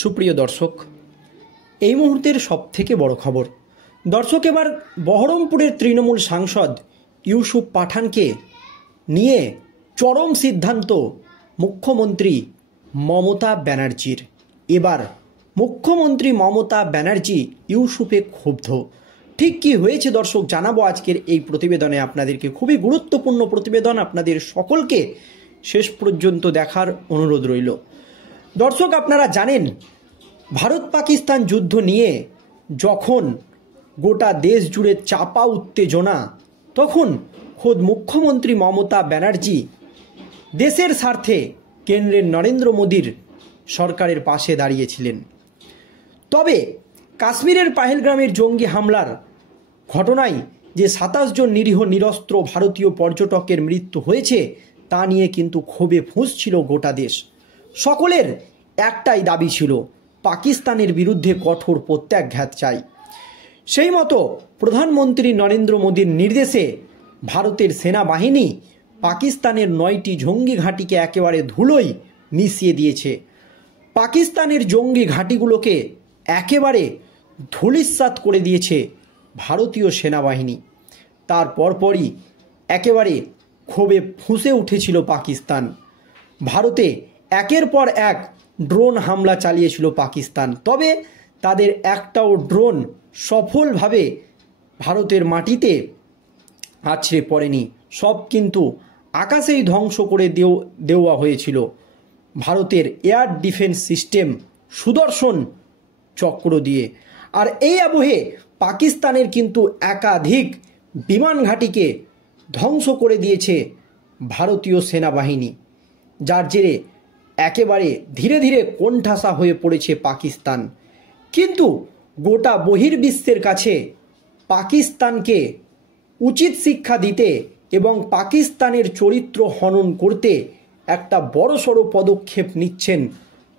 সুপ্রিয় দর্শক, এই মুহূর্তের সবথেকে বড় খবর। দর্শক, এবার বহরমপুরের তৃণমূল সাংসদ ইউসুফ পাঠানকে নিয়ে চরম সিদ্ধান্ত মুখ্যমন্ত্রী মমতা ব্যানার্জির। এবার মুখ্যমন্ত্রী মমতা ব্যানার্জি ইউসুফে ক্ষুব্ধ। ঠিক কী হয়েছে দর্শক জানাবো আজকের এই প্রতিবেদনে আপনাদেরকে। খুবই গুরুত্বপূর্ণ প্রতিবেদন, আপনাদের সকলকে শেষ পর্যন্ত দেখার অনুরোধ রইল। দর্শক, আপনারা জানেন ভারত পাকিস্তান যুদ্ধ নিয়ে যখন গোটা দেশ জুড়ে চাপা উত্তেজনা, তখন খোদ মুখ্যমন্ত্রী মমতা ব্যানার্জি দেশের স্বার্থে কেন্দ্রের নরেন্দ্র মোদীর সরকারের পাশে দাঁড়িয়েছিলেন। তবে কাশ্মীরের পাহেলগ্রামের জঙ্গি হামলার ঘটনায় যে 27 জন নিরীহ নিরস্ত্র ভারতীয় পর্যটকের মৃত্যু হয়েছে তা নিয়ে কিন্তু ক্ষোভে ফুঁসছিল গোটা দেশ। সকলের একটাই দাবি ছিল, পাকিস্তানের বিরুদ্ধে কঠোর প্রত্যাঘাত চাই। সেই মতো প্রধানমন্ত্রী নরেন্দ্র মোদীর নির্দেশে ভারতের সেনাবাহিনী পাকিস্তানের 9টি জঙ্গি ঘাঁটিকে একেবারে ধুলোয় মিশিয়ে দিয়েছে। পাকিস্তানের জঙ্গি ঘাঁটিগুলোকে একেবারে ধূলিসাৎ করে দিয়েছে ভারতীয় সেনাবাহিনী। তার পরপরই একেবারে ক্ষোভে ফুঁসে উঠেছিল পাকিস্তান। ভারতে একের পর এক ড্রোন হামলা চালিয়েছিল পাকিস্তান, তবে তাদের একটাও ড্রোন সফলভাবে ভারতের মাটিতে আছড়ে পড়েনি। সব কিন্তু আকাশেই ধ্বংস করে দেওয়া হয়েছিল ভারতের এয়ার ডিফেন্স সিস্টেম সুদর্শন চক্র দিয়ে। আর এই আবহে পাকিস্তানের কিন্তু একাধিক বিমান ঘাঁটিকে ধ্বংস করে দিয়েছে ভারতীয় সেনাবাহিনী, যার জেরে একেবারে ধীরে ধীরে কোণঠাসা হয়ে পড়েছে পাকিস্তান। কিন্তু গোটা বহির্বিশ্বের কাছে পাকিস্তানকে উচিত শিক্ষা দিতে এবং পাকিস্তানের চরিত্র হনন করতে একটা বড়সড় পদক্ষেপ নিচ্ছেন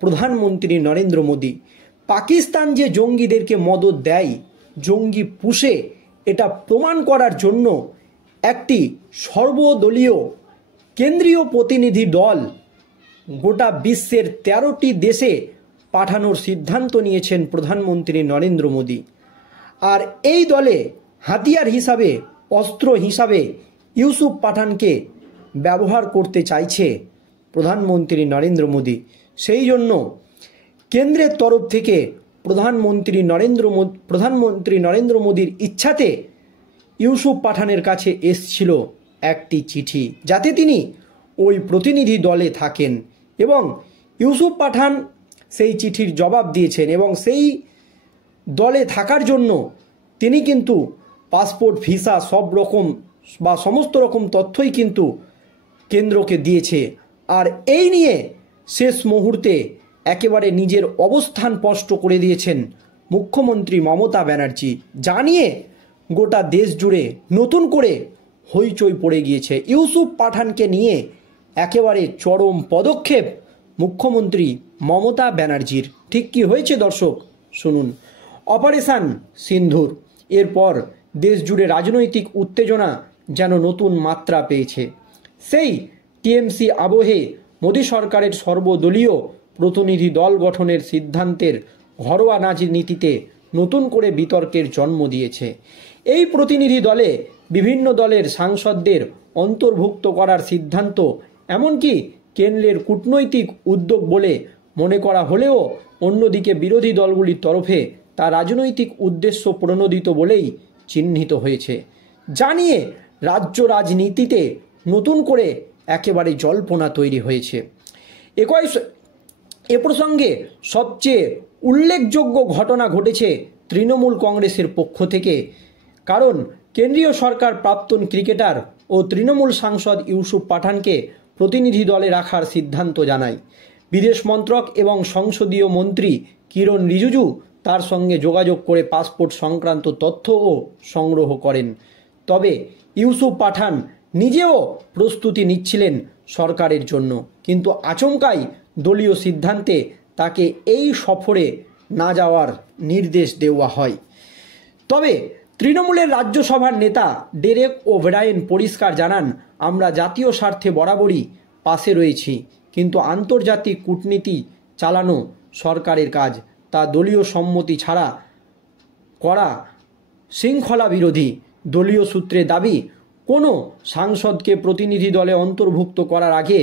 প্রধানমন্ত্রী নরেন্দ্র মোদী। পাকিস্তান যে জঙ্গিদেরকে মদদ দেয়, জঙ্গি পুষে, এটা প্রমাণ করার জন্য একটি সর্বদলীয় কেন্দ্রীয় প্রতিনিধি দল গোটা বিশ্বের 13টি দেশে পাঠানোর সিদ্ধান্ত নিয়েছেন প্রধানমন্ত্রী নরেন্দ্র মোদী। আর এই দলে হাতিয়ার হিসাবে, অস্ত্র হিসাবে ইউসুফ পাঠানকে ব্যবহার করতে চাইছে প্রধানমন্ত্রী নরেন্দ্র মোদী। সেই জন্য কেন্দ্রের তরফ থেকে প্রধানমন্ত্রী নরেন্দ্র মোদীর ইচ্ছাতে ইউসুফ পাঠানের কাছে এসছিল একটি চিঠি, যাতে তিনি ওই প্রতিনিধি দলে থাকেন। এবং ইউসুফ পাঠান সেই চিঠির জবাব দিয়েছেন এবং সেই দলে থাকার জন্য তিনি কিন্তু পাসপোর্ট, ভিসা সব রকম বা সমস্ত রকম তথ্যই কিন্তু কেন্দ্রকে দিয়েছে। আর এই নিয়ে শেষ মুহূর্তে একেবারে নিজের অবস্থান স্পষ্ট করে দিয়েছেন মুখ্যমন্ত্রী মমতা ব্যানার্জি, যা নিয়ে গোটা দেশ জুড়ে নতুন করে হইচই পড়ে গিয়েছে। ইউসুফ পাঠানকে নিয়ে একেবারে চরম পদক্ষেপ মুখ্যমন্ত্রী মমতা ব্যানার্জির। ঠিক কী হয়েছে দর্শক শুনুন। অপারেশন সিন্দুর, এরপর দেশ জুড়ে রাজনৈতিক উত্তেজনা যেন নতুন মাত্রা পেয়েছে। সেই টিএমসি আবহে মোদী সরকারের সর্বদলীয় প্রতিনিধি দল গঠনের সিদ্ধান্তের ঘরোয়া রাজনীতিতে নতুন করে বিতর্কের জন্ম দিয়েছে। এই প্রতিনিধি দলে বিভিন্ন দলের সাংসদদের অন্তর্ভুক্ত করার সিদ্ধান্ত এমনকি কেন্দ্রের কূটনৈতিক উদ্যোগ বলে মনে করা হলেও অন্যদিকে বিরোধী দলগুলির তরফে তা রাজনৈতিক উদ্দেশ্য প্রণোদিত বলেই চিহ্নিত হয়েছে, যা নিয়ে রাজ্য রাজনীতিতে নতুন করে একেবারে জল্পনা তৈরি হয়েছে। এ প্রসঙ্গে সবচেয়ে উল্লেখযোগ্য ঘটনা ঘটেছে তৃণমূল কংগ্রেসের পক্ষ থেকে, কারণ কেন্দ্রীয় সরকার প্রাক্তন ক্রিকেটার ও তৃণমূল সাংসদ ইউসুফ পাঠানকে প্রতিনিধি দলে রাখার সিদ্ধান্ত জানায়। বিদেশ মন্ত্রক এবং সংসদীয় মন্ত্রী কিরণ রিজিজু তার সঙ্গে যোগাযোগ করে পাসপোর্ট সংক্রান্ত তথ্যও সংগ্রহ করেন। তবে ইউসুফ পাঠান নিজেও প্রস্তুতি নিচ্ছিলেন সরকারের জন্য, কিন্তু আচমকাই দলীয় সিদ্ধান্তে তাকে এই সফরে না যাওয়ার নির্দেশ দেওয়া হয়। তবে তৃণমূলের রাজ্যসভার নেতা ডেরেক ও'ব্রায়েন পরিষ্কার জানান, আমরা জাতীয় স্বার্থে বরাবরই পাশে রয়েছি, কিন্তু আন্তর্জাতিক কূটনীতি চালানো সরকারের কাজ, তা দলীয় সম্মতি ছাড়া করা শৃঙ্খলা বিরোধী। দলীয় সূত্রে দাবি, কোনো সাংসদকে প্রতিনিধি দলে অন্তর্ভুক্ত করার আগে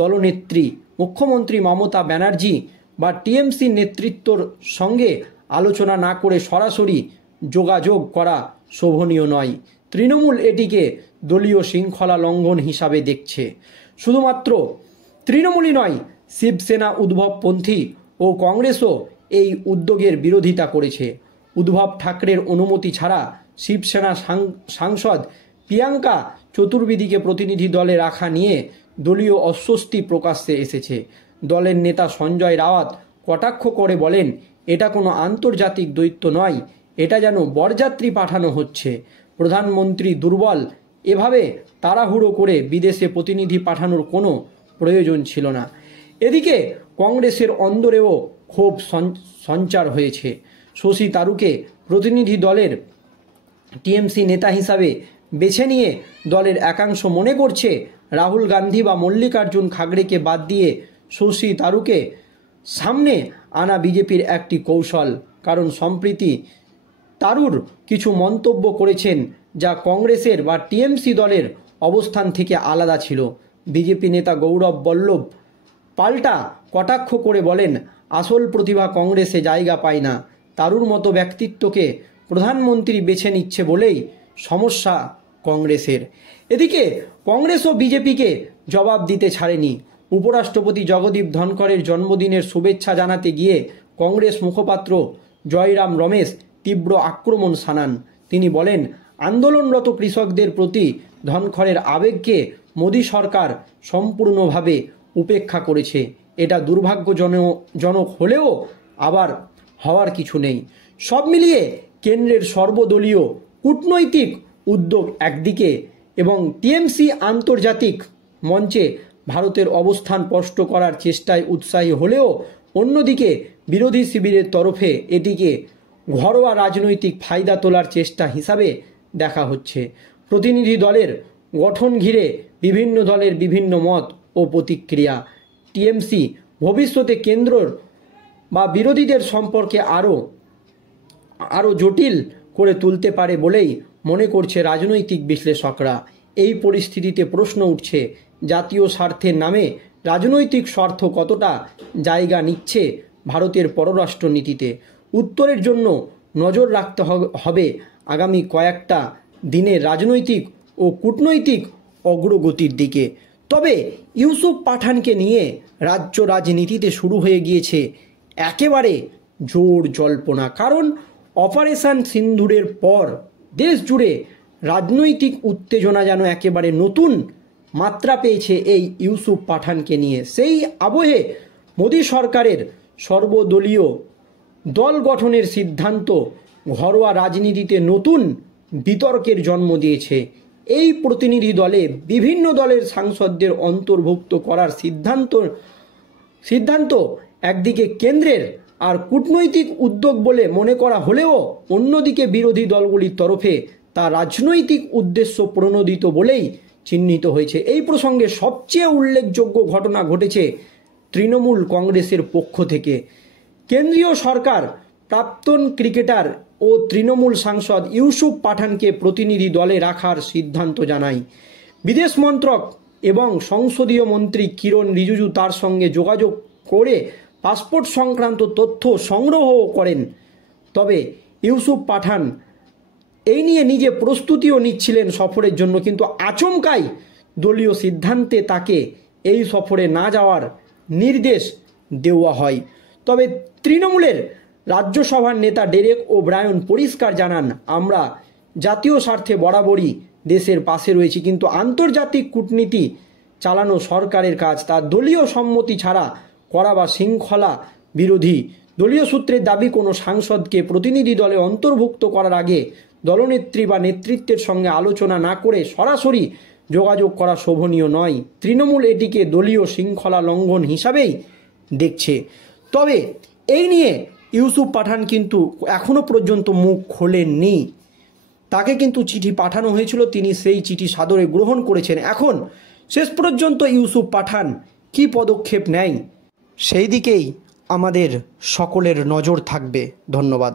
দলনেত্রী মুখ্যমন্ত্রী মমতা ব্যানার্জি বা টিএমসি নেতৃত্বর সঙ্গে আলোচনা না করে সরাসরি যোগাযোগ করা শোভনীয় নয়। তৃণমূল এটিকে দলীয় শৃঙ্খলা লঙ্ঘন হিসাবে দেখছে। শুধুমাত্র তৃণমূলই নয়, শিবসেনা, উদ্ধবপন্থী ও কংগ্রেসও এই উদ্যোগের বিরোধিতা করেছে। উদ্ধব ঠাকরের অনুমতি ছাড়া শিবসেনা সাংসদ প্রিয়াঙ্কা চতুর্বেদীকে প্রতিনিধি দলে রাখা নিয়ে দলীয় অস্বস্তি প্রকাশ্যে এসেছে। দলের নেতা সঞ্জয় রাওয়াত কটাক্ষ করে বলেন, এটা কোনো আন্তর্জাতিক দৈত্য নয়, এটা যেন বরযাত্রী পাঠানো হচ্ছে। প্রধানমন্ত্রী দুর্বল, এভাবে তাড়াহুড়ো করে বিদেশে প্রতিনিধি পাঠানোর কোনো প্রয়োজন ছিল না। এদিকে কংগ্রেসের অন্দরেও ক্ষোভ সঞ্চার হয়েছে। শশী থারুরকে প্রতিনিধি দলের টিএমসি নেতা হিসাবে বেছে নিয়ে দলের একাংশ মনে করছে রাহুল গান্ধী বা মল্লিকার্জুন খাড়গেকে বাদ দিয়ে শশী থারুরকে সামনে আনা বিজেপির একটি কৌশল। কারণ সম্প্রতি থারুর কিছু মন্তব্য করেছেন যা কংগ্রেসের বা টিএমসি দলের অবস্থান থেকে আলাদা ছিল। বিজেপি নেতা গৌরব বল্লভ পাল্টা কটাক্ষ করে বলেন, আসল প্রতিভা কংগ্রেসে জায়গা পায় না, থারুর মতো ব্যক্তিত্বকে প্রধানমন্ত্রী বেছে নিচ্ছে বলেই সমস্যা কংগ্রেসের। এদিকে কংগ্রেসও বিজেপিকে জবাব দিতে ছাড়েনি। উপরাষ্ট্রপতি জগদীপ ধনখড়ের জন্মদিনের শুভেচ্ছা জানাতে গিয়ে কংগ্রেস মুখপাত্র জয়রাম রমেশ তীব্র আক্রমণ শানান। তিনি বলেন, আন্দোলনরত কৃষকদের প্রতি ধনখড়ের আবেগকে মোদী সরকার সম্পূর্ণভাবে উপেক্ষা করেছে। এটা দুর্ভাগ্যজনক হলেও আবার হওয়ার কিছু নেই। সব মিলিয়ে কেন্দ্রের সর্বদলীয় কূটনৈতিক উদ্যোগ একদিকে এবং টিএমসি আন্তর্জাতিক মঞ্চে ভারতের অবস্থান স্পষ্ট করার চেষ্টায় উৎসাহী হলেও অন্যদিকে বিরোধী শিবিরের তরফে এটিকে ঘরোয়া রাজনৈতিক ফায়দা তোলার চেষ্টা হিসাবে দেখা হচ্ছে। প্রতিনিধি দলের গঠন ঘিরে বিভিন্ন দলের বিভিন্ন মত ও প্রতিক্রিয়া। টিএমসি ভবিষ্যতে কেন্দ্রর বা বিরোধীদের সম্পর্কে আরও জটিল করে তুলতে পারে বলেই মনে করছে রাজনৈতিক বিশ্লেষকরা। এই পরিস্থিতিতে প্রশ্ন উঠছে, জাতীয় স্বার্থের নামে রাজনৈতিক স্বার্থ কতটা জায়গা নিচ্ছে ভারতের পররাষ্ট্র নীতিতে। উত্তরের জন্য নজর রাখতে হবে আগামী কয়েকটা দিনের রাজনৈতিক ও কূটনৈতিক অগ্রগতির দিকে। তবে ইউসুফ পাঠানকে নিয়ে রাজ্য রাজনীতিতে শুরু হয়ে গিয়েছে একেবারে জোর জল্পনা। কারণ অপারেশন সিন্দুরের পর দেশ জুড়ে রাজনৈতিক উত্তেজনা যেন একেবারে নতুন মাত্রা পেয়েছে এই ইউসুফ পাঠানকে নিয়ে। সেই আবহে মোদী সরকারের সর্বদলীয় দল গঠনের সিদ্ধান্ত ঘরোয়া রাজনীতিতে নতুন বিতর্কের জন্ম দিয়েছে। এই প্রতিনিধি দলে বিভিন্ন দলের সাংসদদের অন্তর্ভুক্ত করার সিদ্ধান্ত একদিকে কেন্দ্রের আর কূটনৈতিক উদ্যোগ বলে মনে করা হলেও অন্যদিকে বিরোধী দলগুলির তরফে তা রাজনৈতিক উদ্দেশ্য প্রণোদিত বলেই চিহ্নিত হয়েছে। এই প্রসঙ্গে সবচেয়ে উল্লেখযোগ্য ঘটনা ঘটেছে তৃণমূল কংগ্রেসের পক্ষ থেকে। কেন্দ্রীয় সরকার প্রাক্তন ক্রিকেটার ও তৃণমূল সাংসদ ইউসুফ পাঠানকে প্রতিনিধি দলে রাখার সিদ্ধান্ত জানায়। বিদেশ মন্ত্রক এবং সংসদীয় মন্ত্রী কিরণ রিজিজু তার সঙ্গে যোগাযোগ করে পাসপোর্ট সংক্রান্ত তথ্য সংগ্রহ করেন। তবে ইউসুফ পাঠান এই নিয়ে নিজে প্রস্তুতিও নিচ্ছিলেন সফরের জন্য, কিন্তু আচমকাই দলীয় সিদ্ধান্তে তাকে এই সফরে না যাওয়ার নির্দেশ দেওয়া হয়। তবে তৃণমূলের রাজ্যসভার নেতা ডেরেক ওব্রায়ন পরিষ্কার জানান, আমরা জাতীয় স্বার্থে বরাবরই দেশের পাশে রয়েছি, কিন্তু আন্তর্জাতিক কূটনীতি চালানো সরকারের কাজ, তার দলীয় সম্মতি ছাড়া করা বা শৃঙ্খলা বিরোধী। দলীয় সূত্রের দাবি, কোনো সাংসদকে প্রতিনিধি দলে অন্তর্ভুক্ত করার আগে দলনেত্রী বা নেতৃত্বের সঙ্গে আলোচনা না করে সরাসরি যোগাযোগ করা শোভনীয় নয়। তৃণমূল এটিকে দলীয় শৃঙ্খলা লঙ্ঘন হিসাবেই দেখছে। তবে এই নিয়ে ইউসুফ পাঠান কিন্তু এখনও পর্যন্ত মুখ খোলেননি। তাকে কিন্তু চিঠি পাঠানো হয়েছিল, তিনি সেই চিঠি সাদরে গ্রহণ করেছেন। এখন শেষ পর্যন্ত ইউসুফ পাঠান কী পদক্ষেপ নেয় সেই দিকেই আমাদের সকলের নজর থাকবে। ধন্যবাদ।